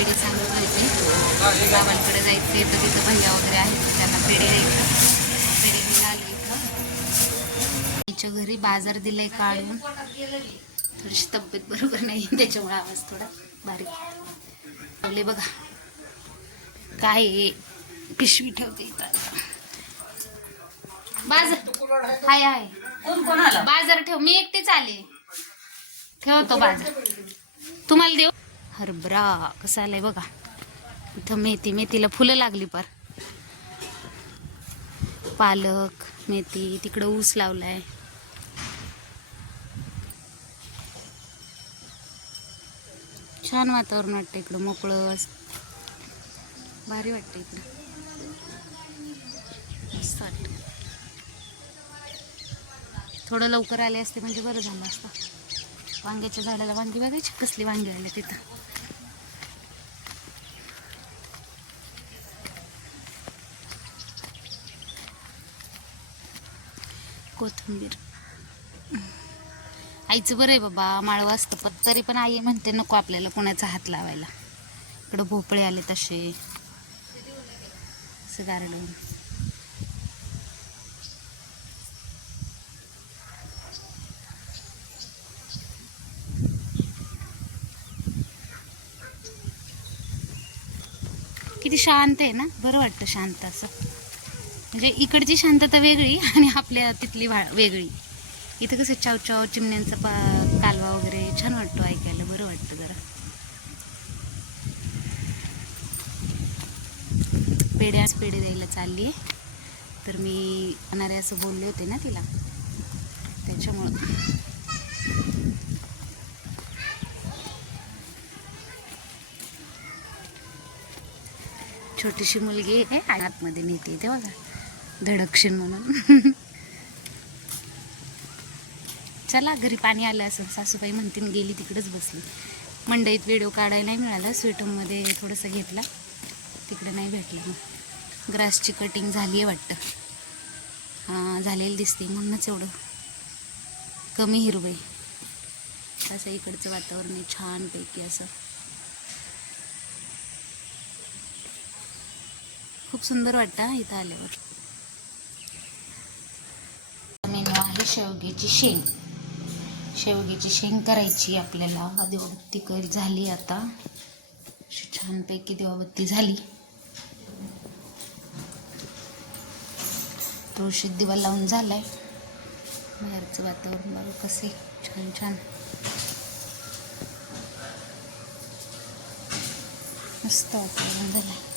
पेढे सांगितले होते गावांकडे जायचे तर तिथं भैया वगैरे आहेत त्यांना पेढे द्यायचं. पेढे घेऊन आले इथं. आईच्या घरी बाजार दिलाय काढून. थोडीशी तब्येत बरोबर नाही त्याच्यामुळे आवाज थोडा बारीक लावले बघा काय पिशवी ठेवते इथं बाजार हाय हाय. बाजार ठेव मी एकटेच आले. ठेवतो बाजार. तुम्हाला देऊ हरभरा कसा आलाय बघा. इथं मेथी मेथीला फुलं लागली पार. पालक मेथी तिकडं ऊस लावलाय. छान वातावरण वाटतं इकडं मोकळं भारी वाटतं इकडं. वाटतं थोडं लवकर आले असते म्हणजे बरं झालं असतं. वांग्याच्या झाडाला वांगी बघायची कसली वांगी आले तिथं? कोथिंबीर. आईचं बरं आहे बाबा माळवं असतं पण तरी पण आई म्हणते नको आपल्याला कोणाचा हात लावायला. इकडं भोपळे आले तसे असं गारडून किती शांत आहे ना? बरं वाटतं शांत असं. म्हणजे इकडची शांतता वेगळी आणि आपल्या तिथली वा वेगळी. इथं कसं चावचाव चिमण्यांचा पा कालवा वगैरे छान वाटतो ऐकायला. बरं वाटतं जरा. पेढ्याच पेढे द्यायला चालली आहे. तर मी येणारे असं बोलले होते ना तिला. त्याच्यामुळं. छोटीशी मुलगी आहे. आणि आतमध्ये नेते ते बघा. धडक्षण म्हणून. चला घरी पाणी आलं असं सासूबाई म्हणतीन गेली तिकडंच बसली. मंडईत व्हिडिओ काढायला नाही मिळाला. स्वेटरमध्ये थोडंसं घेतला. तिकडं नाही भेटलं मग. ग्रासची कटिंग झाली आहे वाटतं. हां झालेली दिसते म्हणूनच एवढं. कमी हिरवय. असं इकडचं वातावरण आहे. छानपैकी असं. खूप सुंदर वाटतं हा इथं आल्यावर. मेनू आहे शेवग्याची शेंग. शेवग्याची शेंग करायची आपल्याला. देवबत्ती कर झाली आता? छानपैकी देवाबत्ती झाली. तुळशीत दिवा लावून झालाय. बाहेरचं वातावरण बघा कसे छान छान. मस्त वातावरण झालंय.